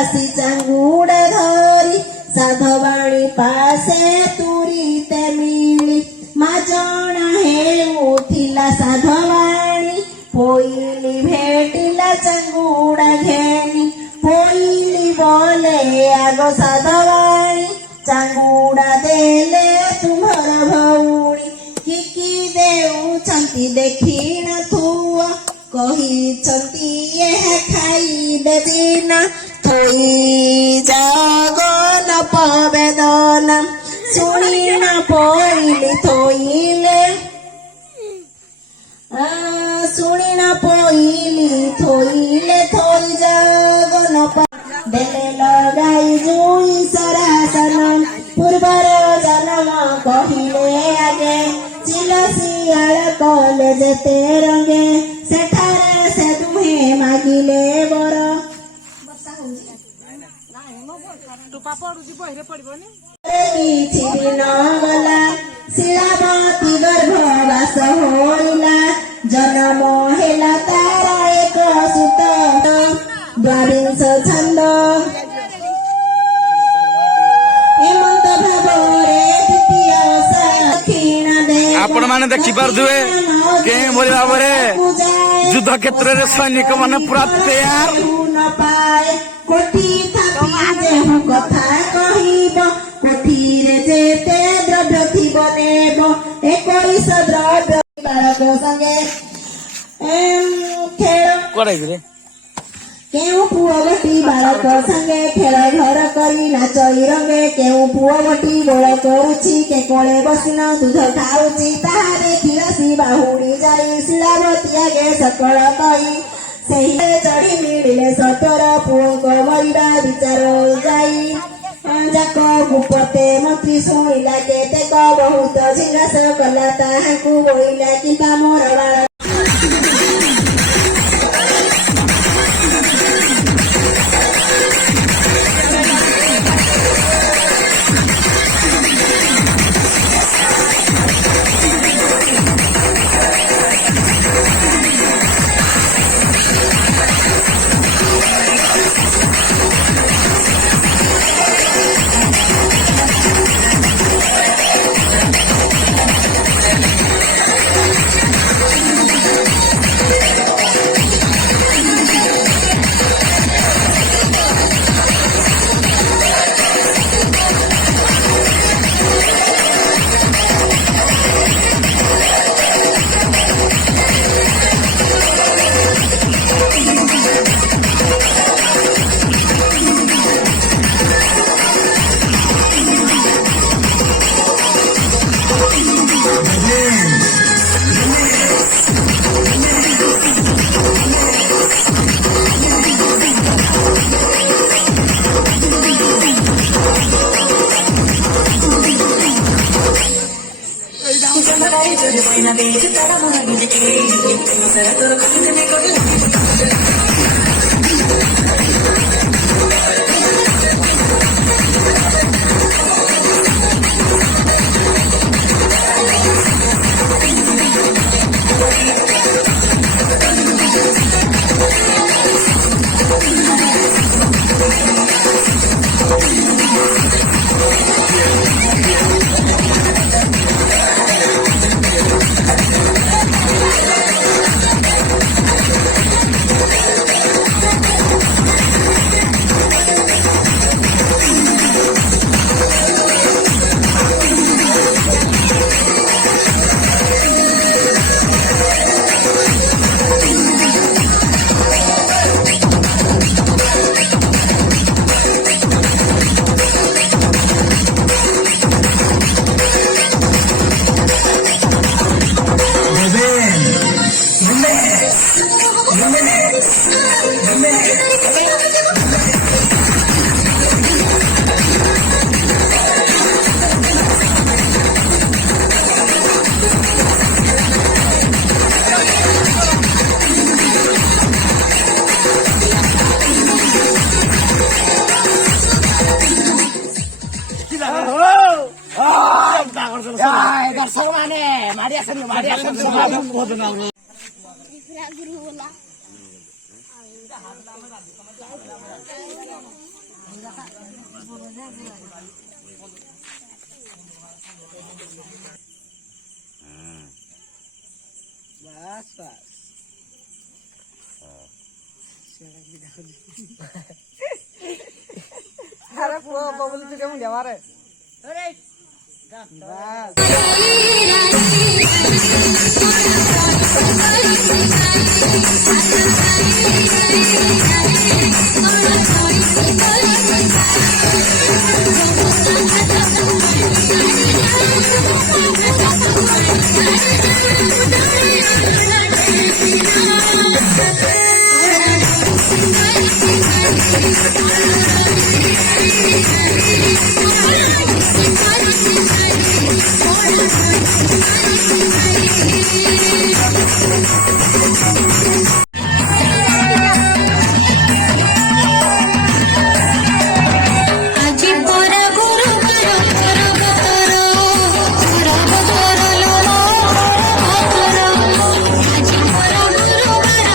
आसी चांगुड़ धरी साधवाणी पासे तुरीते मिली माजण हेउथिला साधवाणी पोइली भेटिला चांगुड़ घेनी पोइली बोले आगो साधवाणी चांगुड़ा देले तुम्हारा भौणी कि देउछंती देखी न थुआ कहिछंती यह खाइबे दिन थोई जगन पवेदन शुणी न पइली थोइले शुणी न पइली थोइले थोई जगन देले लगाई जुई सरासन पूर्वर जन्म कहिले आगे चिलसियाल कले जेते रंगे सेठारे से तुम्हें मागिले बर କିଛି ଦିନ ଗଲା ଶିଳାବତୀ ଗର୍ଭବାସ ହୋଇଲା ଜନ୍ମ ହେଲା ତାର ଏକ ସୁତ ଦ୍ୱାବିଂଶ ଛନ୍ଦ ଏମନ୍ତ ଭାବରେ ଦ୍ୱିତୀୟ ଦକ୍ଷିଣ ଦେବ आपण माने देखी पारुथिबे के भली भाबरे युद्ध क्षेत्र रे सैनिक माने पूरा तैयार पाए कोठी थापी कथा कहिब कोठीरे जेते द्रव्य थिब नेब 21 द्रव्य बालक संगे खेल कराइबे केउ पुओ गोटी बालक संगे खेल घर करी नाचई रंगे केउ पुओ गोटी बोल करुछि के कोले बसिन दूध खाउछि ताहा देखि रसी बाहुडी जाई शिलावती आगे सकल कही सेही चढ़ी मिलिले सतर पुओ मरिबा विचार जाई जाक भूपते मंत्री शुणिला केतेक बहुत झिंगास कला ताहाकू बोइला किंबा मोर बाळ दर्शक माने मारिया बस बस अरे पुआ बबुल तुझे मुझे मारे अरे बस ଆଜି ପରା ଗୁରୁବାର ଆଜି ପରା गुरुବାର